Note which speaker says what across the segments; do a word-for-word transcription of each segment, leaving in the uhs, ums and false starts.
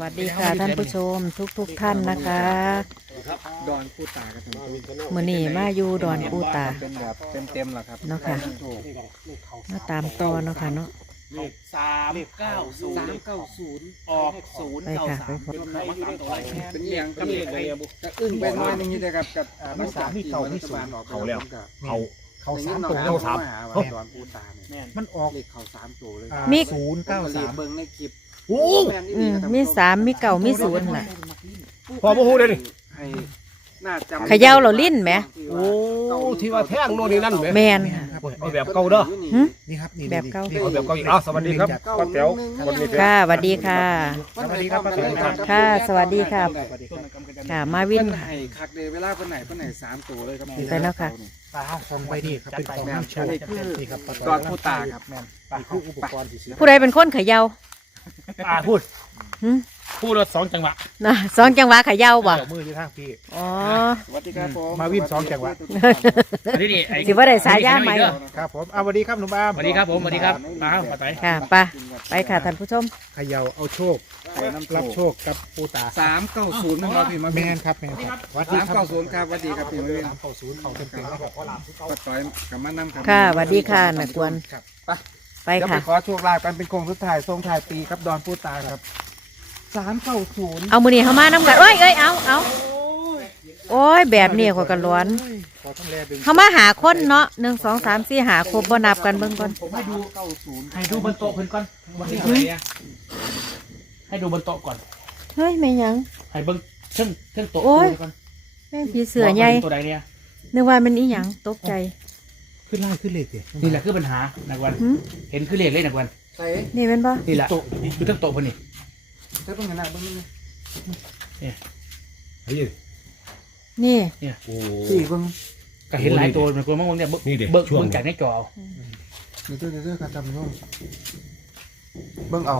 Speaker 1: วัสดีค่ะท่านผู้ชมทุกทุกท่านนะคะ
Speaker 2: ดอนปูตากัน
Speaker 1: มื้อนี้มาอยู่ดอนปูตา
Speaker 2: เป็นแบบเต็มๆล่ะครับ
Speaker 1: เนาะค่ะมาตามต่อเนาะค่ะเนาะ
Speaker 3: สามเก้าศูนย์สามเก้าศูนย์ออกศูนย์
Speaker 1: ไป
Speaker 3: เก้า
Speaker 1: ค่ะ
Speaker 3: สา
Speaker 1: ไป
Speaker 3: ม
Speaker 1: พบ
Speaker 2: เป็นอย่างกับเอกเลยจะอึ้งไปน้อยนึงนี่นะครับกับภาษาที่เก่าที่สุดเขาแล้วเขาเขาสามตัวเขาสามดอนปูตาเนี่ยมันออกเลขเขาสามตัวเลย
Speaker 1: มี
Speaker 2: ศูนย์เก้าสามเบิ้งในคลิปโอ้
Speaker 1: อืมมีสามมีเก่ามีศูนย์น่ะ
Speaker 4: พอมาหูเลยนี่
Speaker 1: เขย่าเราลิ้นไหม
Speaker 4: โอ้ที่ว่าแท่งโน่นนี่นั่นไหม
Speaker 1: แมนค่ะ
Speaker 4: เอาแบบเก่าเด้อ
Speaker 1: หึ
Speaker 2: นี่ครับนี่
Speaker 1: แบบเก่า
Speaker 4: เอาแบบเก่าอีกอ้าวสวัสดีครับป้าแต๋วคนนี้
Speaker 1: ค่ะสวัสดีค่ะ
Speaker 2: สวัสดีครับป้าแต๋ว
Speaker 1: ค่ะสวัสดีครับค่ะมาวินค่ะ
Speaker 2: ให้คักเลยเวลาเพิ่นไหนเพิ่นไหนสามตัวเลยครับ
Speaker 1: ไปแล้วค่ะ
Speaker 5: ปลาของไปนี่ครับเป็นของน้ำโชว์นี่ครับ
Speaker 2: ดอนปูตาครับแม่น
Speaker 5: นี่คืออุปกรณ์ที่ซื้อ
Speaker 1: ผู้ใดเป็นคนเขย่า
Speaker 4: อ่าพูด
Speaker 1: หึ
Speaker 4: พูดรถสองจังหวะ
Speaker 1: นะสองจังหวะเขย่าบ่
Speaker 5: เจ้ามือที่ทางพี่
Speaker 1: อ๋อ
Speaker 2: สวัสดีครับผม
Speaker 5: มาวิ่งสองจังหวะ
Speaker 4: อันนี้นี่ไอ้
Speaker 1: สิว่าได้สายยาไหม
Speaker 5: ครับผมเอาสวัสดีครับหนุ่มบ้าม
Speaker 4: สวัสดีครับผมสวัสดีครับมาครับมาไป
Speaker 1: ค่ะไปไปค่ะท่านผู้ชม
Speaker 5: เขย่าเอาโชค รับโชคกับปูตา
Speaker 2: สามเก้าศูนย์นะครับพี่มา
Speaker 5: แม
Speaker 2: แม่
Speaker 5: นครับแมนครับวัด
Speaker 2: สามเก้าศูนย์ครับสวัสดีครับพี่มาแม่
Speaker 5: สามเก้าศูนย์เขาเต็มเต็มๆนะครับ
Speaker 2: ป้าต้อยกับมานั่งครับ
Speaker 1: ค่ะสวัสดีค่ะนักวน
Speaker 2: ครับ
Speaker 1: ไป
Speaker 2: เดี๋ยวไป
Speaker 1: ค่ะ
Speaker 2: ขอโชคลาภกันเป็นโครงสุดท้ายทรงถ่ายปีครับดอนปูตาครับสามเก้าศูนย์
Speaker 1: เอามือนี่เข้ามาน้ำกันโอ้ยเอ้ยเอาเอาโอ้ยแบบนี้ขอยกันร้อน
Speaker 5: ขอทั้งแลดึง
Speaker 1: เข้ามาหาคนเนาะหนึ่งสองสามสี่หาครบบ่นับกันเบิ่งก่อน
Speaker 2: ผมให้ดูเก้าศูนย์
Speaker 4: ให้ดูบนโต๊ะเพิ่นก่อนวันนี้อะไรเนี่ยให้ดูบนโต๊ะก่อน
Speaker 1: เฮ้ยไม่หยัง
Speaker 4: ให้เบิ่งเชิงเชิงโต๊ะ
Speaker 1: โอ้ย
Speaker 4: ก่อน
Speaker 1: แม่งผีเสือใหญ่
Speaker 4: ตัวใดเนี่ย
Speaker 1: นึกว่ามันอีหยังตกใจ
Speaker 5: ขึ้นไล่ขึ้นเลขสิ
Speaker 4: นี่แหละคือปัญหานักวัน
Speaker 1: หึ
Speaker 4: เห็นคือเลขเลยนักวัน
Speaker 2: ใส่
Speaker 1: นี่เป็นบ่
Speaker 4: นี่แหละดูทั้งโต๊ะเพิ่นนี่
Speaker 2: ใส่เป็นขนาดเบิ้งนี่
Speaker 4: เฮ้ย
Speaker 1: นี่
Speaker 4: โอ้
Speaker 2: สี่เบิ้ง
Speaker 4: ก็เห็นหลายตัวมันกลัวมากเนี่ยเบิ่งเบิ่งเบิ่งจากในจอเอา
Speaker 2: นี่ตัวนี้ตัวการทำน้องเบิ้งเอา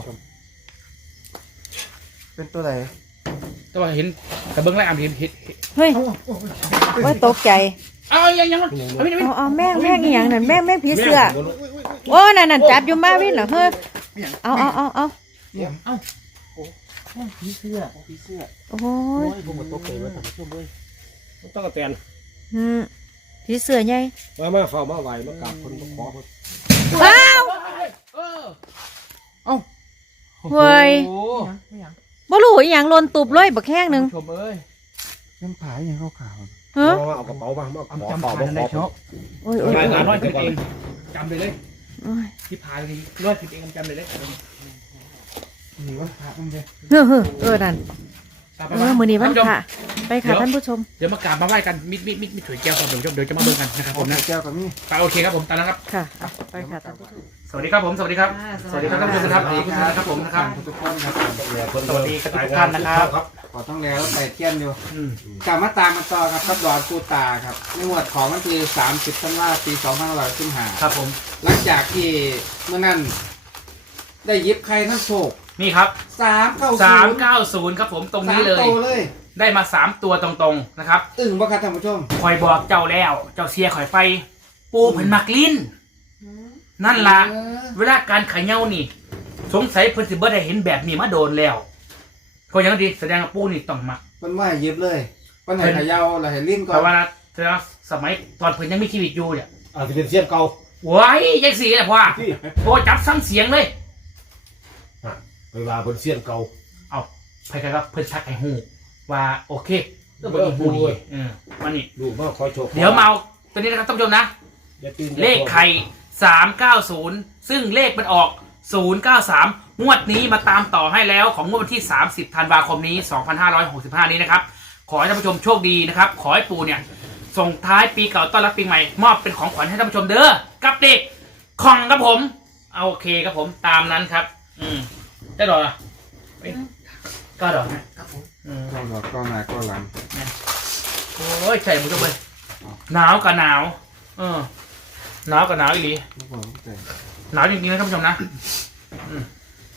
Speaker 2: เป็นตัวไหน
Speaker 4: แต่ว่าเห็นแต่เบิ่งไล่อ่านเห็นเห็น
Speaker 1: เฮ้ยว่าตกใจ
Speaker 4: เอายังยังเอาพี่นี่
Speaker 1: เอาเอาแม่งแม่งอีหยังนั่นแม่งแม่งผีเสือโอ้นั่นนั่นจับอยู่มาวินเหรอเฮ้ยเอาเอาเอาเอา
Speaker 4: เอาผีเสื้อผีเสื้อ
Speaker 1: โอ้ย
Speaker 4: ผมหมดโต๊ะเลยว่าผมช่วยด้วยต้องกระแตน
Speaker 1: หืมผีเสือใหญ่
Speaker 4: มามาเฝ้ามาไหวมากราบคนมาขอคน
Speaker 1: ว้าว
Speaker 4: เอ้า
Speaker 1: เฮ้ย
Speaker 4: โอ้
Speaker 1: บ่รู้อีหยังหล่นตุบเลยบักแห้งหนึง
Speaker 4: ชมเอ้ย
Speaker 2: เป็นผายอย่างขาวขาว
Speaker 1: ฮะ
Speaker 4: เอากระเป๋ามามาขอเป่ามาขอ
Speaker 1: โอ้ยโอ้ย
Speaker 4: ได้
Speaker 1: โอ้ย
Speaker 4: สามร้อยสิบเองจำไปเลย
Speaker 1: โอ้ย
Speaker 4: ที่พายเลยร้อยสิบเองจำไปเลย
Speaker 2: นี่ว่าผามันเลย
Speaker 1: เฮ้อเฮ้อเออนั่นเออมื้อนี้วันพระไปค่ะท่านผู้ชม
Speaker 4: เดี๋ยวมากราบมาไหว้กันมิดมิดมิดมิดถวยแก้วครับเดี๋ยวเดี๋ยวจะมาเบิ่งกันนะครับผมนะ
Speaker 2: แก้วกับนี่
Speaker 4: ไปโอเคครับผมตามนั้นครับ
Speaker 1: ค่ะไปค่ะท่านผู้ชม
Speaker 4: สวัสดีครับผมสวัสดีครับสวัสดีครับท่านผู้ชมครับสวัสดีครับผมนะครับ
Speaker 2: ทุกคนครับ
Speaker 4: สวัสดีทุกท่านนะครับ
Speaker 2: ขอต้องแล้วแต่เทียนอยู่
Speaker 4: อืม
Speaker 2: กลับมาตามกันต่อครับครับดอนปูตาครับในงวดของวันที่สามสิบธันวาคมปีสองพันห้าร้อยสิบห้า
Speaker 4: ครับผม
Speaker 2: หลังจากที่เมื่อนั้นได้ยิบใครน้ำโชค
Speaker 4: นี่ครับ
Speaker 2: สามเก้า
Speaker 4: สาม
Speaker 2: ศูนย์
Speaker 4: เก้าศูนย์ครับผมตรงนี้เลย
Speaker 2: สามโตเลย
Speaker 4: ได้มาสามตัวตรงๆนะครับ
Speaker 2: ตึงบ่ครับท่านผู้ชม
Speaker 4: คอยบอกเจ้าแล้ว เจ้าเสียคอยไป ปูเพิ่นมักลิ้น นั่นล่ะ
Speaker 2: เออ
Speaker 4: เวลาการขายเงานี่ สงสัยเพิ่นสิบ่ได้เห็นแบบนี้มาโดนแล้วเพราะอย่างนั้นดีแสดงว่าปูนี่ต้องมัก
Speaker 2: มันว่าให้ยิบเลยปัญหาขยาวเราให้ลิ้นก่อ
Speaker 4: เพ
Speaker 2: น
Speaker 4: ราะว่าแสดงว่าสมัยตอนเพิ่นยังมีชีวิตอยู่เนี่ย
Speaker 6: อาจจะเป็นเสี้ยนเก่า
Speaker 4: ว้ายยังสีแหละพ่อ
Speaker 6: ที่
Speaker 4: โอ้จับซ้ำเสียงเลย
Speaker 6: ไปว่าเป็นเสี้ยนเก่า
Speaker 4: เอาใครๆก็เพิ่นชักให้ฮู้ว่าโอเคเรื่องบ่ฮู้ดีเออมานี่
Speaker 6: ดูมาคอยโชว์
Speaker 4: เดี๋ยวมาเอาตัวนี้นะครับท่านผู้ชมนะ
Speaker 6: อย่าตื่น
Speaker 4: เลขไข่สามเก้าศูนย์ซึ่งเลขมันออกศูนย์เก้าสามงวดนี้มาตามต่อให้แล้วของงวดวันที่สามสิบธันวาคมนี้สองพันห้าร้อยหกสิบห้านี้นะครับขอให้ท่านผู้ชมโชคดีนะครับขอให้ปู่เนี่ยส่งท้ายปีเก่าต้อนรับปีใหม่มอบเป็นของขวัญให้ท่านผู้ชมเด้อกับเด็กของครับผมเอาโอเคครับผมตามนั้นครับอืมได้ดอกอ่ะก็ดอกนะครับผมอืม
Speaker 2: ก็หลอกก็หนาก็หลัง
Speaker 4: โอ้ยใส่หมดเลยหนาวกับหนาวเออหนาวกับหนาวอีหลี
Speaker 2: ไม่บอกแต่
Speaker 4: หนาวจริงๆนะท่านผู้ชมนะอืม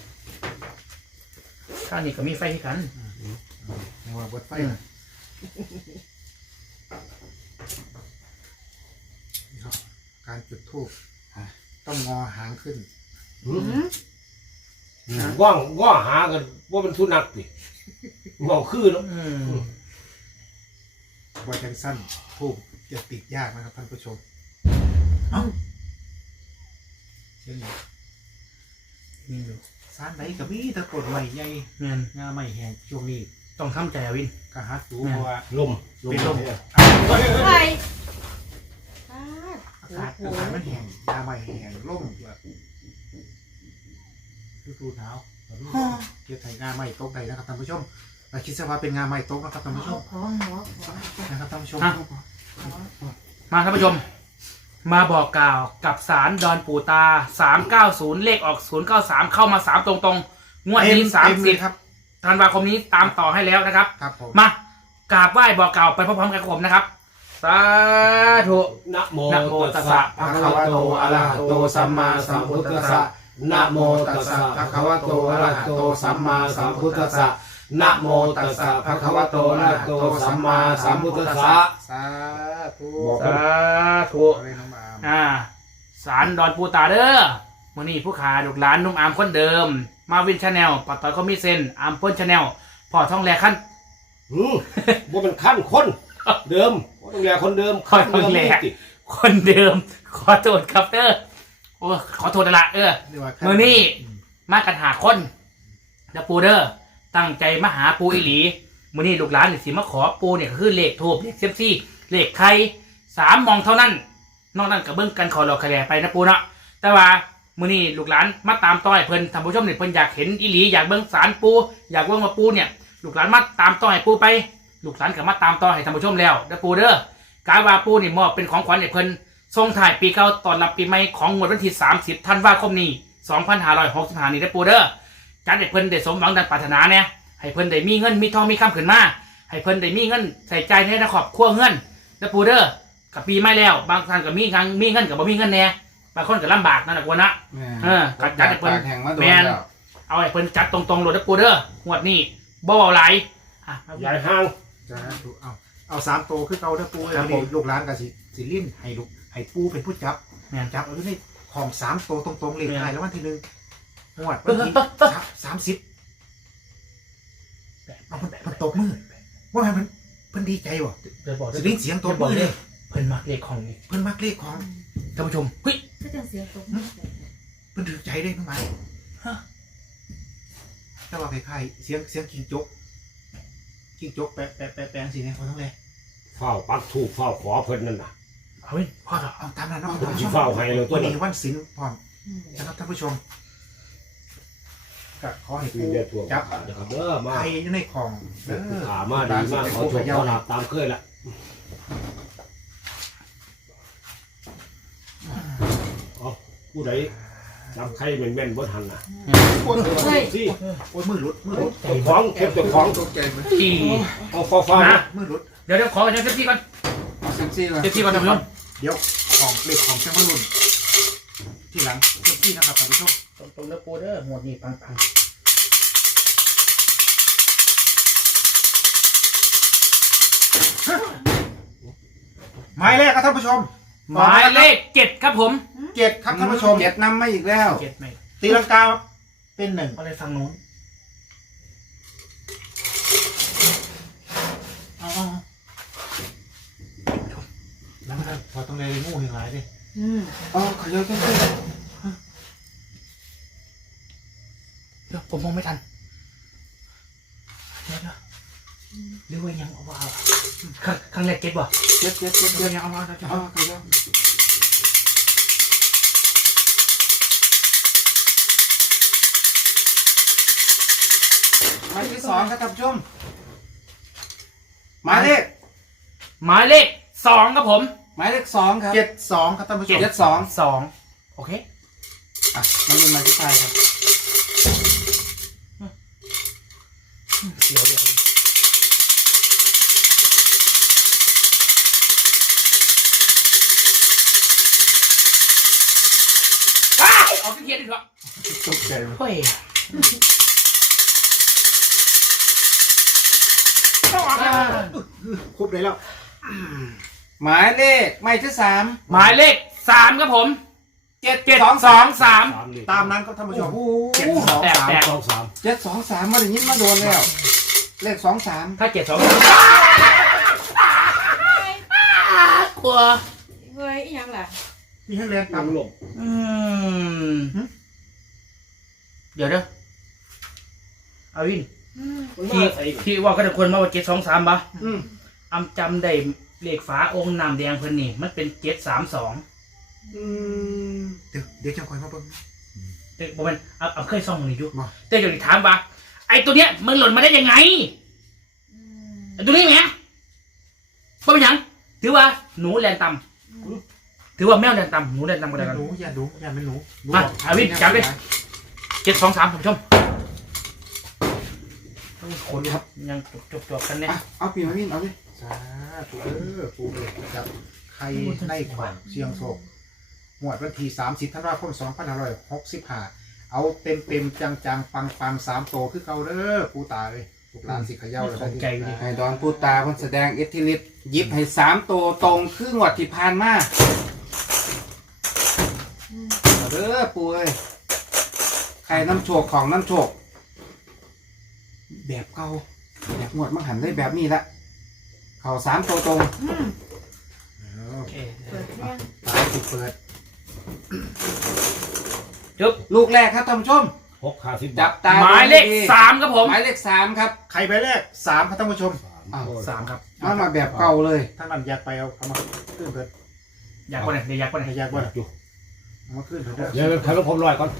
Speaker 4: ข้างนี้ก็มีไฟที่กัน
Speaker 2: ไม่ว่าเบิดไฟ
Speaker 4: อืม
Speaker 5: การจุดธูปต้องงอหางขึ้น
Speaker 6: ว่างว่างหากันว่ามันสุนัขดิว่างคือเนาะ
Speaker 4: อืม
Speaker 5: ไว้จังสั้นทูบจะติดยากนะครับท่านผู้ชมเอ้าเช่นนี้นี่ดูสารไหนกับมีตะกดใหม่ใหญ่
Speaker 4: แม่น
Speaker 5: งาใหม่แห้งช่วงนี้
Speaker 4: ต้องทำใจอะวิน
Speaker 5: กระหัดสูเพราะว่า
Speaker 6: ลมลม
Speaker 5: เป็นลม
Speaker 6: เนี่ย
Speaker 1: ใช่
Speaker 5: อากาศอากาศมันแห้งงาใหม่แห้งล่มแบบฤดูหนาวเกี่ยวกับงาใหม่ตกใดนะครับท่านผู้ชมเราคิดซะว่าเป็นงาใหม่ตกนะครับท่านผู้ชมนะครับท่านผู้ชม
Speaker 4: มาท่านผู้ชม มาบอกกล่าวกับสารดอนปู่ตาสามเก้าศูนย์เลขออกศูนย์เก้าสามเข้ามาสามตรงตรงๆงวดนี้สามสิบ
Speaker 5: ครับ
Speaker 4: ธันวาคมนี้ตามต่อให้แล้วนะครับ
Speaker 5: ครับผม
Speaker 4: มากราบไหว้บอกกล่าวไปพร้อมๆกันกับผมนะครับสาธุ
Speaker 6: นะโม
Speaker 4: นะโมตั
Speaker 6: ตั
Speaker 4: ส
Speaker 6: ส
Speaker 4: สะ
Speaker 6: สะภะคะวะโตอะระหะโตสัมมาสัมพุทธัสสะนะโมตัสสะภะคะวะโตอะระหะโตสัมมาสัมพุทธัสสะนะโมตัสสะภะคะวะโตอะระหะโตสัมมาสัมพุทธัสสะ
Speaker 5: สาธุ
Speaker 4: สาธุ
Speaker 5: อะไรน้องอาม
Speaker 4: อ่าสารดอนปูตาเด้อมื่อนี้ผู้ขาลูกหลานนุ่มอามคนเดิม มาวินชาแนลปัตตอยก็มีเซนอามเปิ้ลชาแนลพอท้องแลขั้น
Speaker 6: อืมว่าเป็นขั้นคนเดิมว่าต้องแลคนเดิม
Speaker 4: ขอโทษแหละ
Speaker 6: ติ
Speaker 4: คนเดิม ขอโทษครับเด้อโอ้ขอโทษนะละเออ
Speaker 5: เรียกว่า
Speaker 4: มื่อนี้มากันหาคนนะปูเด้อตั้งใจมาหาปูอีหลีมื่อนี้ลูกหลานนี่สิมาขอปูเนี่ยก็คือเลขทูบเลขเซมซี่เลขไข่สามมองเท่านั้น นอกนั้นกับเบิ้งกันขอรอคะแนนไปนะปูเนาะแต่ว่ามื่อนี้ลูกหลานมาตามต้อยเพิ่นท่านผู้ชมเนี่ยเพิ่นอยากเห็นอีหลีอยากเบิ้งสารปูอยากเบิ้งมาปูเนี่ยลูกหลานมาตามต้อยปูไป ลูกหลานกับมาตามต้อยให้ท่านผู้ชมแล้วนะปูเด้อกายว่าปูนี่มอบเป็นของขวัญให้เพิ่นส่งถ่ายปีเก่าตอนรับปีใหม่ของงวดวันที่สามสิบธันวาคมนี้สองพันห้าร้อยหกสิบห้านี่นะปูเด้อการให้เพิ่นได้สมหวังดังปรารถนาเนี่ยให้เพิ่นได้มีเงินมีทองมีคำขึ้นมาให้เพิ่นได้มีเงินใส่ใจในครอบครัวเงินนะปูเด้อกับปีไม่แล้วบางท่านก็มีทางมีเงินกับบ่มีเงินแน่บางคนก็ลำบากนั่นแหละกว่านะเออกัดจัดให้เพิ่นแมนเอาให้เพิ่นจัดตรงๆโหลดนะปูเด้องวดนี้บ่เบาไหลอ่ะ
Speaker 6: ใหญ่ห้าง
Speaker 5: จ้าดูเอาเอาสามโตขึ้นเอาเด้อปูไอ้
Speaker 4: ครับผม
Speaker 5: ลูกหลานกับสิสิลิ้นให้ลูกให้ปูเป็นผู้จับ
Speaker 4: แม่น
Speaker 5: จับเอาด้วยนี่ของสามโตตรงๆเลข
Speaker 4: แม่น
Speaker 5: ท้ายแล้ววันที่หนึ่งงวดวันที่สามสิบเอามันมันตกมือว่าไงมันเพิ่นดีใจวะ
Speaker 4: เดี๋ยวบอก
Speaker 5: สิลิ้นเสียงตก
Speaker 4: บ
Speaker 5: มื
Speaker 4: อก
Speaker 5: อ
Speaker 4: เล
Speaker 5: เลย ย
Speaker 4: เพิ่นมักเลขของนี่
Speaker 5: เพิ่นมักเลขของ
Speaker 4: ท่านผู้ชมเฮ้ย
Speaker 1: ก็จะเสียงตก
Speaker 5: เพิ่นถือใจได้ทั้งหลาย
Speaker 4: ฮะ
Speaker 5: แต่ว่าคล้ายๆเสียงเสียงกิงจกกิงจกแปะแปะแปะแปะสิเนี่ยเขาต้องเลย
Speaker 6: เฝ้าปักทูบเฝ้าขอเพิ่นนั่นน่ะ
Speaker 4: เฮ้ยพ่อเหรอ
Speaker 5: เอาตามนั้นเนาะ
Speaker 6: ผมสิเฝ้าให้เลยตัว
Speaker 5: วัน
Speaker 6: นี้
Speaker 5: นี้วันศิลป์พร้อมนะครับท่านผู้ชมก็ขอให้
Speaker 6: คือ
Speaker 5: ปู
Speaker 6: เดือดทั่ว
Speaker 5: จับ
Speaker 6: นะครับเด้อมา
Speaker 5: ไข่ในของเด้อ
Speaker 6: ขามาดีมากขอโชคขอลาบตามเคยละเอาผู้ใดจำใครแม่นๆบ่ทันน่ะ
Speaker 1: เฮ้ย
Speaker 6: สิ
Speaker 5: โอ้ยมือหลุดมือหลุด
Speaker 6: เจ้าของเก็บเจ้าของ
Speaker 5: ตกใจไหม
Speaker 4: ที่
Speaker 6: เอาฟ้าฟ้า
Speaker 4: นะ
Speaker 5: มือหลุด
Speaker 4: เดี๋ยวเดี๋ยวขอกันเซฟตี้ก่อน
Speaker 2: เซ็กซี่เลย
Speaker 4: เซฟตี้ก่อนท่านผู้ชม
Speaker 5: เดี๋ยวของเลขของเจ้าพระรุ่นที่หลังเจ้าที่นะครับท่านผู้ชม
Speaker 4: ตรงๆนะปูเด้อหมวดนี้ปัง
Speaker 5: หมายเลขครับท่านผู้ชม
Speaker 4: ๆหมายเลขเจ็ดครับผม
Speaker 5: เจ็ดครับท่านผู้ชม
Speaker 2: เจ็ดนำมาอีกแล้ว
Speaker 4: เจ็ดไหม
Speaker 5: ตีลังกาเป็นหนึ่ง
Speaker 4: อะไรฟังนู้นเอาเอาเอา
Speaker 5: แล้วมันพอต้องเลยงูเห็นหลายดิ
Speaker 1: อืม
Speaker 2: อ๋อขยอยกันเลย
Speaker 4: เดี๋ยวผมมองไม่ทันเดี๋ยวเดี๋ยวเรียกว่ายังเอาว่าครั้งครั้งแรกเก็ตบ่
Speaker 2: เจ็ดเจ็ดเจ็ด
Speaker 4: เดี๋
Speaker 2: เจ็
Speaker 4: ยว
Speaker 2: ด
Speaker 4: ยังเอามาเดี๋ยว
Speaker 2: อ๋อ
Speaker 4: เอา
Speaker 2: ขยอยหมายที่สองครับท่านผู้ชมหมายเลข
Speaker 4: หมายเลขสองครับผม
Speaker 2: หมายเลขสองครับ
Speaker 5: เจ็ดสองครับท่านผู้ชม
Speaker 2: เจ็ดสอง
Speaker 4: สองโอเค
Speaker 2: อ่ะมันเป็นหมายที่ท้ายครับ
Speaker 4: เดี๋ยวเดี๋ยวว้ายออกเทียนดีกว่า
Speaker 5: ตกใจไหม
Speaker 4: เฮ้ย
Speaker 5: ครบเลยแล้ว
Speaker 2: หมายเลขหมายที่สาม
Speaker 4: หมายเลขสามครับผม
Speaker 6: เจ็ด
Speaker 4: เจ็ด
Speaker 6: สอง
Speaker 4: สองสาม
Speaker 5: ตามนั้นครับท่านผู้ชม
Speaker 6: โอ้
Speaker 5: เจ็ด
Speaker 6: โห
Speaker 5: สอง
Speaker 4: แปด
Speaker 5: สาม
Speaker 4: แปด
Speaker 6: สองสามเจ็ดสองสามมาได้ยินมาโดนแล้ว เลขสองสาม
Speaker 4: ถ้าเจ็ดสองกลัว
Speaker 1: เฮ้ยอีหยังล่ะ
Speaker 5: มีให้เรียนตาม
Speaker 4: อืมเดี๋ยวเด้อเอาวินที่ที่ว่าก็จะควรมาว่าเจ็ดสองสามปะ
Speaker 6: อืม
Speaker 4: อำจำได้เลขฝาองค์น้ำแดงเพิ่นนี่มันเป็นเจ็ดสามสอง
Speaker 6: อืม
Speaker 5: เดี๋ยวเดี๋ยวจะคอยมาเบิ่ง
Speaker 4: แต่บอกมันเอาเอาเคยซ่องนี่อยู่
Speaker 5: มา
Speaker 4: แต่เดี๋ยวนี้ถามว่าไอ้ตัวเนี้ยมันหล่นมาได้ยังไงไอ้ตัวนี้ไงเพราะเป็นหยังถือว่าหนูแรงต่ำถือว่าแมวแรงต่ำหนูแรงต่ำกัน
Speaker 5: อ
Speaker 4: แล้ว
Speaker 5: ย่า
Speaker 4: กัน
Speaker 5: หนูอย่าหนูอย่าเป็นหนู
Speaker 4: มาอาวินจับเลยเจ็ดสองสามท่านผู้ชม
Speaker 5: คนครับ
Speaker 4: ยังจบจบๆกันเนี่ย
Speaker 6: อ่ะเอาปีมาวินเอาดิ
Speaker 5: สาธุเออปูเลยจับใครได้ขวัญเชียงโศกหมวดวันที่สามสิบธันวาคมสองพันห้าร้อยหกสิบห้าเอาเต็มเต็มจังจังปังปังสามโตคือเก่าเด้อปูตาเลยลูกหลานสิเขย่าเลย
Speaker 4: ของใจอยู่ดิ
Speaker 6: ให้ดอนพูดตาเพิ่นแสดงอิทธิฤทธิ์หยิบให้สามตัวตรงคืองวดที่ผ่านมาเอาเด้อปูเอ้ยใครน้ำโชคของน้ำโชค แบบเก่าแบบงวดมังหันได้แบบนี้ละเขาสามตัวตรง
Speaker 4: โอเค
Speaker 1: เปิดเสียง
Speaker 5: ตาสิเปิด
Speaker 4: จบ
Speaker 6: ลูกแรกครับท่านผู้ชม
Speaker 3: หกห้าสิบ
Speaker 6: จับตา
Speaker 4: หมายเลขสามครับผม
Speaker 6: หมายเลขสามครับ
Speaker 5: ใครไปแรกสามครับท่านผู้ชม
Speaker 6: อ้าว
Speaker 4: สามครับ
Speaker 6: มามาแบบเก่าเลย
Speaker 5: ท่านนั้นอยากไปเอาเอามาขึ้นเถิด
Speaker 4: อยากกว่าไหนเดี๋ยวอยากกว่าไหน
Speaker 5: ให้อยากว่าเอามาขึ้นเถิดเด้อ
Speaker 3: เดี๋ยวใครต้องผมลอยก่อน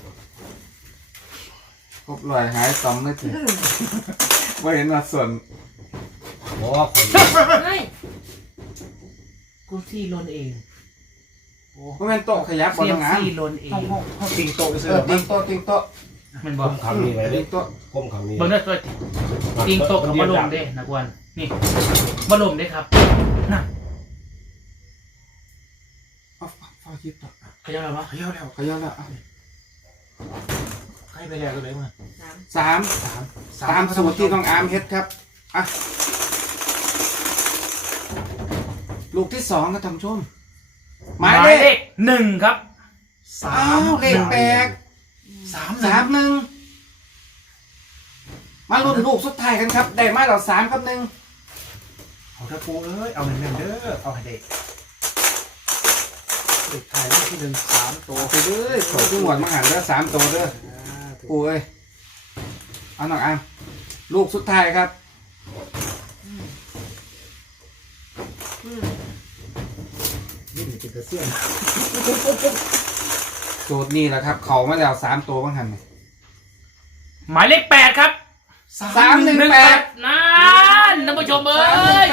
Speaker 6: ครบรอยหายซอมเลยสิว่าเห็นมาส่วน
Speaker 3: บอกว่าคน
Speaker 1: เฮ้ย
Speaker 4: กูซี่ลนเอง
Speaker 6: ว่าเป็นโต๊ะขยับบ
Speaker 4: เซี
Speaker 6: น
Speaker 4: ยม
Speaker 6: งาน
Speaker 4: ซี่ลนเอง
Speaker 5: ห้องห้องห้องติงโตไปซื้
Speaker 6: เอ
Speaker 5: อ
Speaker 6: อติงโต๊ะติงโต๊ะ
Speaker 4: มันบ
Speaker 3: ผ
Speaker 4: อก
Speaker 3: มขังนี่ไว้ดิ
Speaker 6: ติงโต๊ะ
Speaker 3: ผมขังนี่
Speaker 4: เบิ่งด้วยตัวติงโตกับบอลลูนเด้นักวันนี่บอลลูนเด้ครับน่ะ
Speaker 6: เอาฟ้าคิดต่อ
Speaker 4: เขาจะอะไรวะ
Speaker 5: เขย่าแล้ว
Speaker 6: ขยับแล้วเอา
Speaker 5: ใครไปแล้วก็เลยมา
Speaker 6: สาม
Speaker 5: สาม
Speaker 6: ตามสูตรที่ต้องอามเฮ็ดครับอ่ะลูกที่สองนะท่านผู้ชมห
Speaker 4: ห
Speaker 6: มาย
Speaker 4: มาย
Speaker 6: เล
Speaker 4: เล
Speaker 6: ข
Speaker 4: ขหนึ่งครับ
Speaker 5: สา
Speaker 6: อ้าม วเลขแปลก
Speaker 5: สาม
Speaker 6: สามหนึ่งมาลุ้นลูกสุดท้ายกันครับได้มาแล้วสามกับหนึ่ง
Speaker 5: เอาตะปูเอ้ยเอาหนึ่งหนึ่งเด้อเอาให้เด็กเด็กถ่ายเลขที่หนึ่งสามโต
Speaker 6: ไปเลยขอจังหวัดมาหันแล้วสามตัวเด้อปูเอ้ยเอาหน่อยอามลูกสุดท้ายครับ
Speaker 5: นี่นี่เป็นตะเสี้ยน
Speaker 6: โจทย์นี่แหละครับเขามาแล้วสามตัวบ้างหันนี่
Speaker 4: หมายเลขแปดครับ
Speaker 6: สามหนึ่งแปด
Speaker 4: นั่นท่านผู้ชมเอ้ย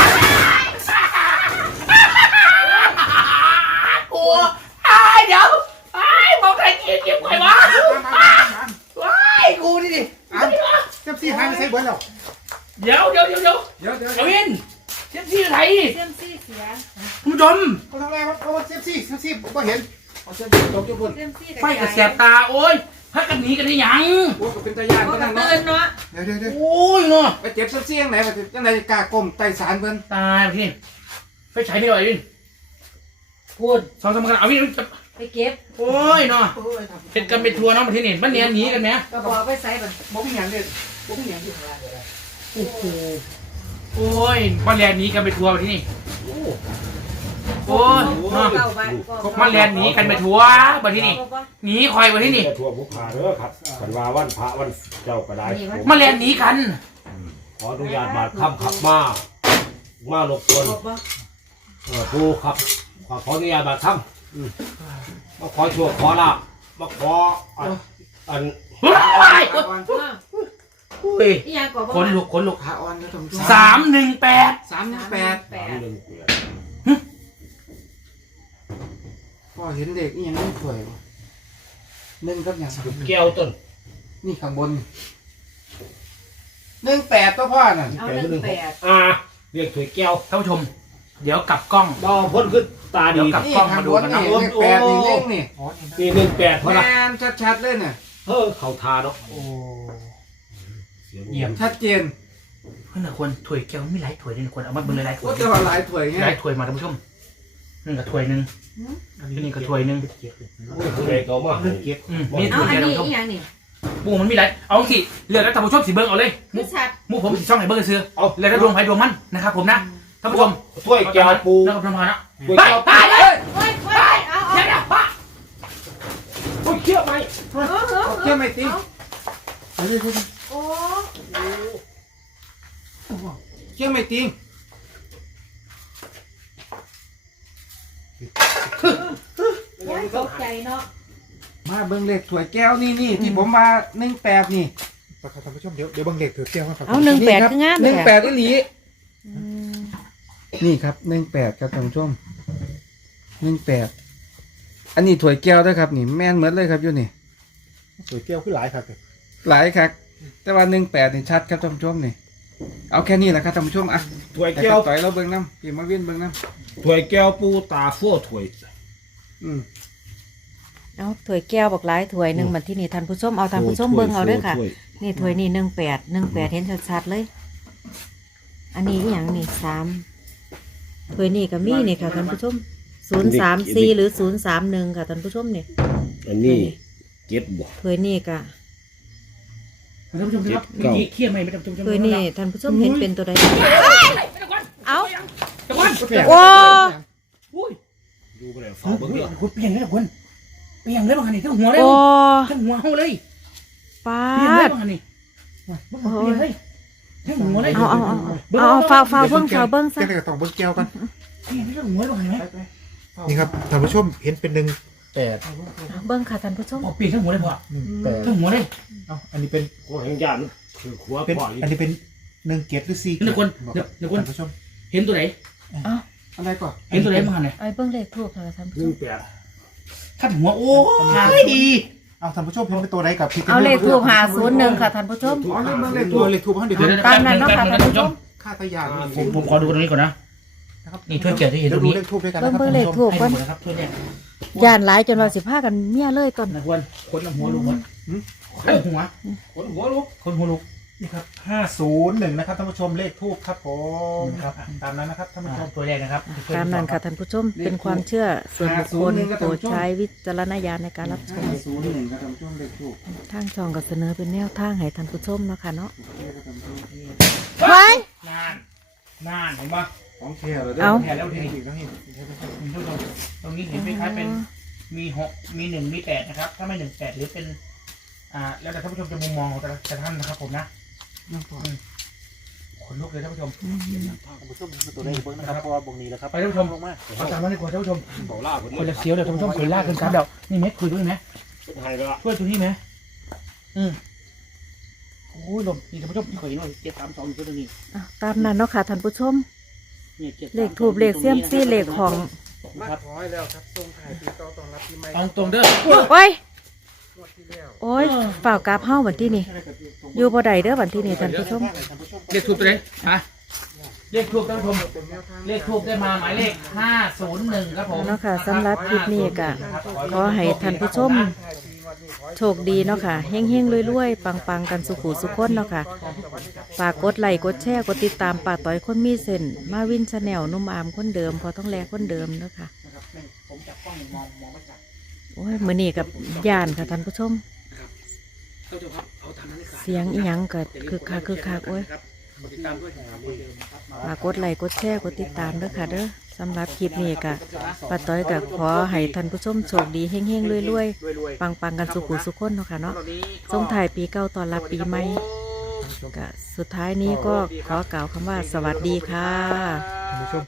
Speaker 4: กลัวไอ้ายเดี๋ยวไอ้ายมองใครกินกินใครวะไอ้ายกูนี่ดิ
Speaker 5: เจ็บซี่หายไปใส่เบิร์ดแล้ว
Speaker 4: เดี๋ยวเดี๋ยวเดี๋ยวเดี๋ยว
Speaker 5: เดี๋ยวเดี๋ยว
Speaker 4: เอาวินเจ็บที่ไหน
Speaker 1: เสียงซี่เสีย
Speaker 4: คุณผู้ชม
Speaker 5: เขาทำอะไรวะเขาเจ็บซี่เจ็บซี่ก็เห็น
Speaker 6: เอาเส้นตกจุบุน
Speaker 1: เสียงซี่
Speaker 4: ไฟกับแสบตาโอ้ยพักกันหนีกันได้ยัง
Speaker 6: โอ้ก็เป็นตะยาน
Speaker 1: โอ้
Speaker 6: ก็
Speaker 1: กระ
Speaker 6: นั่ง
Speaker 1: เตื
Speaker 6: เนาะ
Speaker 1: อนเนาะ
Speaker 5: เดี๋ยวเดี๋ยวเดี๋ยว
Speaker 4: โอ้ยเนาะ
Speaker 6: ไปเจ็บเสียงไหนไปยังไงกล้าก้มไต่สารเพิ่น
Speaker 4: ตายพี่ไฟฉายไม่ไหววินพูดสองสามกันเอาวินจะ
Speaker 1: ไปเก็บ
Speaker 4: โอ้ยเนาะเป็นกันเป็นทัวร์เนาะมาที่นี่มันเนียหนีกันไหม
Speaker 1: กระบอกไปใส่บัน
Speaker 5: บอกพี่หยังเด็ดบอกพี่หยังอยู่ข้างล่างเลย
Speaker 4: โอ้โหโอ้ยมันเรียนหนีกันไปทัวร์มาที่นี่โอ้ยเนาะ
Speaker 1: เก่าบ้าน
Speaker 4: มันเรียนหนีกันไปทัวร์มาที่นี่หนีคอยมาที่นี่
Speaker 3: ทั่วผู้ขาเด้อครับกันว่าวันพระวันเจ้าก็ได้ผม
Speaker 4: มันเรียนหนีกัน
Speaker 3: ขออนุญาตบาดคำขับมามาหลบกวน
Speaker 1: บอกว่า
Speaker 3: เออผู้ครับขอขออนุญาตบาดคำอืมมาขอชั่วขอลาบมาขออันอัน
Speaker 4: เฮ้ย
Speaker 6: ขาอ่อน
Speaker 4: อุ้ย
Speaker 1: อีหยังก่อ
Speaker 4: ขนลุกขนลุก
Speaker 6: ขาอ่อนนะท่านผู้ชม
Speaker 4: สามหนึ่งแปด
Speaker 6: สามหนึ่งแปด
Speaker 1: แป
Speaker 3: สาม
Speaker 1: ด
Speaker 3: หนึ่งแปด
Speaker 6: พ่อเห็นเด็กนี่ยังไม่ถวยบ่หนึ่งกับอย่าง
Speaker 3: แก้วต้น
Speaker 6: นี่ข้างบนหนึ่งแปดตัวพ่อน่ะ
Speaker 1: เอาหนึ่งแปด
Speaker 3: อ่าเรียกถวยแก้ว
Speaker 4: ท่านผู้ชม เดี๋ยวกลับกล้อง
Speaker 3: ดอพ้นขึ้นตา
Speaker 4: เดี๋
Speaker 3: ดี
Speaker 4: ยวกลับ
Speaker 6: นี่
Speaker 4: กล้อง
Speaker 6: ข้าง
Speaker 4: มาดู
Speaker 6: บน
Speaker 4: กันนะ
Speaker 6: นี่เลขแปดนี่เลขนี่
Speaker 5: อ๋อนี่นะ
Speaker 3: นี่หนึ่งแปดเพราะ
Speaker 6: แม
Speaker 3: นะ
Speaker 6: นชัดๆเลยเนี่ย
Speaker 3: เฮ้อเขาทาเนาะ
Speaker 5: โอ้
Speaker 4: เยี่ยม
Speaker 6: ชัดเจน
Speaker 4: เพื่อนควรถวยแก้วมีหลายถวยด้วยนะควรเอามาเบิ่งหลายๆถว
Speaker 6: โอ้
Speaker 4: ย
Speaker 6: แต่ว่าหลายถวยไง
Speaker 4: หลายถวยมาท่านผู้ชมนี่กระถวยหนึ่งนี่กระถวยหนึ่ง
Speaker 3: ผู้ใดก็มา
Speaker 5: เรื่องเก็บ
Speaker 4: อืมนี่
Speaker 1: เอา
Speaker 4: ถวย
Speaker 1: อัน
Speaker 4: แก้ว
Speaker 1: นี้
Speaker 4: ท่านผู้ชม
Speaker 1: อีหยังนี่
Speaker 4: ปูมันมีหลายเอาสิเลือกแล้วท่านผู้ชมสีเบิ้งเอาเลย
Speaker 1: คือชัด
Speaker 4: หมู่ผมสีช่องไหนเบิ้งซื้อเอาเลยแล้วดวงไผ่ดวงมันนะครับผมนะท่านผู้ชม
Speaker 3: ถ้วยแก้วปู
Speaker 4: แล้วก็พรมานะ
Speaker 3: ถ้วย
Speaker 4: ไป
Speaker 3: แก้ว
Speaker 4: ตายเลย
Speaker 1: โอ้ยโอ้ยเอาเอา
Speaker 4: เดี๋ยวเดี๋ยวป้า
Speaker 3: โอ้ยเชื่อไหม
Speaker 1: เออเออเออ
Speaker 2: เชื่อไหมติ๊ง
Speaker 1: โอ้
Speaker 2: เชื่อไหมติ๊ง
Speaker 1: โอ้ยตกใจเนาะ
Speaker 2: มาเบิ่งเลขถ้วยแก้วนี่นี่ที่ผมมาหนึ่งแปดนี่
Speaker 5: ประท่านผู้ชมเดี๋ยวเดี๋ยวเบังเด็กถือเที่ยวมาครับ
Speaker 1: เอาหนึ่งแปดคืองาม
Speaker 2: ห
Speaker 1: เล
Speaker 2: นึ่
Speaker 1: ย
Speaker 2: ง
Speaker 1: อะ
Speaker 2: แปดอีหลี
Speaker 1: อืม
Speaker 2: นี่ครับหนึ่งแปดครับท่านผู้ชมหนึ่งแปดอันนี้ถ้วยแก้วด้วยครับนี่แม่นเหมือนเลยครับอยู่นี่
Speaker 5: สวยเที่ยวขึ้นหลายครับ
Speaker 2: หลายครับแต่ว่าหนึ่งแปดนี่ชัดครับท่านผู้ชมนี่เอาแค่นี้แหละครับท่านผู้ชมอ่ะ
Speaker 3: ถ้วย
Speaker 2: แต่
Speaker 3: แก้
Speaker 2: ก็
Speaker 3: ว
Speaker 2: ต่อยเราเบิ่งน้ำพี่มาเวียนเบิ่งน้
Speaker 3: ถ้วยแก้วปูตาฟั่วถ้วย
Speaker 2: ำอืม
Speaker 1: เอาถ้วยแก้วบอกหลายถ้วยหนึ่งบัดที่นี่ท่านผู้ชมเอาท่านผู้ชมเบิ่งเอาเด้อค่ะ
Speaker 3: ถ้วย
Speaker 1: นี่ถ้วยนี่หนึ่งแปดหนึ่งแปดเห็นชัดๆเลย อันนี้อหย่างนี่สามถ้วยนี่ก็มีนี่ค่ะท่านผู้ชมศูนย์สามสี่หรือศูนย์สามหนึ่งค่ะท่านผู้ชมนี่
Speaker 3: อันนี้เจ็ดบ่
Speaker 1: ถ้วยนี่ก็
Speaker 4: ท่านผู้ชมครับ
Speaker 3: เก้า
Speaker 4: มีเครียดไหมไม่ต้องจำ
Speaker 1: ถ้วยนี่ท่านผู้ชมเห็นเป็นตัวใดเอา
Speaker 4: ตะวัน
Speaker 1: โอ้
Speaker 4: อุ้ย
Speaker 3: ดูไปเลยเฝ้าเบิ่งเด้อ
Speaker 4: คุณเปลี่ยนเลยนะคุณเปลี่ยนเลยบางอันนี่ทั้งหัวเลย
Speaker 1: โอ้
Speaker 4: ทั้งหัวเฮาเลย
Speaker 1: ปา
Speaker 4: เปลี่ยนเลย
Speaker 1: ด
Speaker 4: บางอันนี่เปลี่ยนเลยทั้งหัวเลย
Speaker 1: เอาเอาเอาเอาเอาฟ้าฟ้าเบิ้งฟ้าเบิ้งซะ
Speaker 5: แก้วก็ต้องเบิ้งแก้วกัน
Speaker 4: เปลี่ยนเลยทั้งหัวเลยบางอันไหม
Speaker 5: นี่ครับท่านผู้ชมเห็นเป็นหนึ่งแปด
Speaker 1: เบิ้งค่ะท่านผู้ชม
Speaker 4: เอาเปลี่ยนทั้งหัวเลยพอ
Speaker 5: หนึ่งแปด
Speaker 4: ทั้งหัวเลย
Speaker 5: เอาอันนี้เป็น
Speaker 3: หัวแห่งยานคือหัว
Speaker 5: เป็น
Speaker 3: ปล่อย
Speaker 5: อันนี้เป็นหนึ่งเกียรติหรือสี่
Speaker 4: เดี๋ยวคน
Speaker 5: บอก
Speaker 4: เดี๋ยวเดี๋ยวคน
Speaker 5: ท่านผู้ชม
Speaker 4: เห็นตัวไหน
Speaker 2: อะไรก่อน
Speaker 4: เห็นตัวไหนบางอันไหน
Speaker 1: ไอ้เบิ้งเลขทูบค่ะท่านผู้
Speaker 3: ห
Speaker 1: ช
Speaker 3: นึ่
Speaker 1: ม
Speaker 3: งแปด
Speaker 4: ขั้นหัวโอ้ยดี
Speaker 5: เอาท่านผู้ชมเห็นเป็นตัวไหนกับพี่
Speaker 1: เอาเลขทูบหาศูนย์หนึ่งค่ะท่านผู้ชม
Speaker 5: อ๋อเลขเลขตัวเลขทูบเขาเดี๋ยว
Speaker 4: เดี๋ยว
Speaker 1: ตามนั้นเนาะค่ะท่านผู้ชม
Speaker 5: ค่าตายาน
Speaker 4: ผมผมขอดูตรงนี้ก่อนนะ
Speaker 5: นะครับ
Speaker 4: นี่ถ้วยเกียรติที่เห็น
Speaker 5: เดี๋
Speaker 4: ต
Speaker 5: ยว
Speaker 4: รง
Speaker 5: ดู
Speaker 4: นี้
Speaker 5: เลขทูบด้วยกัน
Speaker 1: เบิ้
Speaker 5: นะ
Speaker 1: ง
Speaker 5: ครับ
Speaker 1: เบิ้งเลขทูบ
Speaker 4: ให้
Speaker 1: ก่อน
Speaker 4: หมดนะครับถ้วยเนี่ย
Speaker 1: ย่านหลายจนว่าสิพากันเมียเลยก่อน
Speaker 4: นะควรคนน้ำหัวลูกหมดคนหัว
Speaker 3: คนหัวลูก
Speaker 4: คนหัวลูก
Speaker 5: นี่ครับห้าศูนย์หนึ่งนะครับท่านผู้ชมเลขทูบครับผมครับตามนั้นนะครับท่านผู้ชม
Speaker 4: ตัวแรกนะครับ
Speaker 1: ตามนั้นค่ะท่านผู้ชมเป็นความเชื่อส่วนบุคคลโปรดใช้วิจารณญาณในการรับชม
Speaker 2: ห้าศูนย์หนึ่งครับท่านผู้ชมเลขทูบ
Speaker 1: ทางช่องก็เสนอเป็นแนวทางให้ท่านผู้ชมเนาะค่ะเนาะ
Speaker 4: ไว้
Speaker 1: ไว้
Speaker 4: นานนานเห็นปะ
Speaker 2: ของแท้เลย
Speaker 1: เอา
Speaker 4: แผ่แล้ว
Speaker 5: เห็
Speaker 4: ที
Speaker 5: น
Speaker 4: นี้
Speaker 5: อีกแล้วเห็น
Speaker 4: ตรงนี้เห็นคล้ายๆเป็นมีหกมีหนึ่งมีแปดนะครับ ถ้าไม่หนึ่งแปดหรือเป็น อ่า แล้วแต่ท่านผู้ชมจะมุมมองของแต่ละแต่ละท่านนะครับผมนะขนลุกเลยท่านผู้ชม
Speaker 5: ท่านผู้ชมเห็นเป็นตัวไหนเบิ้งนะครับเพราะว่าบงนี้แล้วครับ
Speaker 4: ไปท่านผู้ชม
Speaker 5: ลงมา
Speaker 4: เอาตามนั้นดีกว่าท่านผู้ชม
Speaker 3: เบาล่าคน
Speaker 4: คนจะเสียวเดี๋ยวท่านผู้ชมเคยลากขึ้นครับเดี๋ยวนี่เม็ดคุยด้วยไหม
Speaker 3: ให้ละ
Speaker 4: ช่วยตัวนี้ไหมอืมโอ้ยลมนี่ท่านผู้ชมเคยหน่อยเจ็ดสามสองอยู่ตัวนี้
Speaker 1: อ่ะตามนั้นเนาะค่ะท่านผู้ชม
Speaker 4: เนี่ยจ็ดสาม
Speaker 1: เลขทูบเลขเสี้ยมซี่เลขของ
Speaker 2: มาขอให้แล้วครับส่งถ่ายปีเก่าต้อนรับปีใหม่
Speaker 4: เอาตรงเด้อ
Speaker 1: โอ้ย
Speaker 2: งวดที่แล้ว
Speaker 1: โอ้ยฝ่ากราบเฮ้าวันที่นี่อยู่บ่ได้เด้อวันที่นี่ท่านผู้ชม
Speaker 5: ท่านผู้ชม
Speaker 4: เลขทูบตัวไหนฮะเลขทูบท่านผู้ชม
Speaker 2: เป็นแนวทาง
Speaker 4: เลขทูบได้มาหมายเลขห้าศูนย์หนึ่งครับผม
Speaker 1: เนาะค่ะสำหรับคลิปนี้ก็ขอให้ท่านผู้ชม โชคดีเนาะค่ะเฮงเฮงๆรวยๆปังๆกันสุขุสุขคนเนาะค่ะฝากกดไลค์กดแชร์กดติดตามป่าต่อยคนมีเส้นมาวินชาแนลนุ่มอามคนเดิมพอต้องแลคนเดิมเนาะค่ะ
Speaker 4: ผมจับกล้องมองมองไม่ชัด
Speaker 1: โอ้ยมื้อนี้กับย่านค่ะท่านผู้ชม
Speaker 4: ท่านผู้ชมครับเอาตามนั้นเลยครับ
Speaker 1: เสียงอีหยังก็คือคักคือคักโอ้ย
Speaker 4: ติดตามด้วยนะครับ
Speaker 1: ฝากกดไลค์กดแชร์กดติดตามเด้อค่ะเด้อสำหรับคลิปนี้ก็ป้าต้อยก็ขอให้ท่านผู้ชมโชคดีเฮงเฮงๆรวย
Speaker 4: รวย
Speaker 1: ๆปังๆกันสุขุสุขคนเนาะค่ะ
Speaker 4: ๆ
Speaker 1: เนาะ
Speaker 4: ตอนนี้ก็
Speaker 1: ส่งท้ายปีเก่าต้อนรับปีใหม่ก็สุดท้ายนี้ก็ขอกล่าวคำว่าสวัสดีค่ะ
Speaker 5: ท่านผู้ชม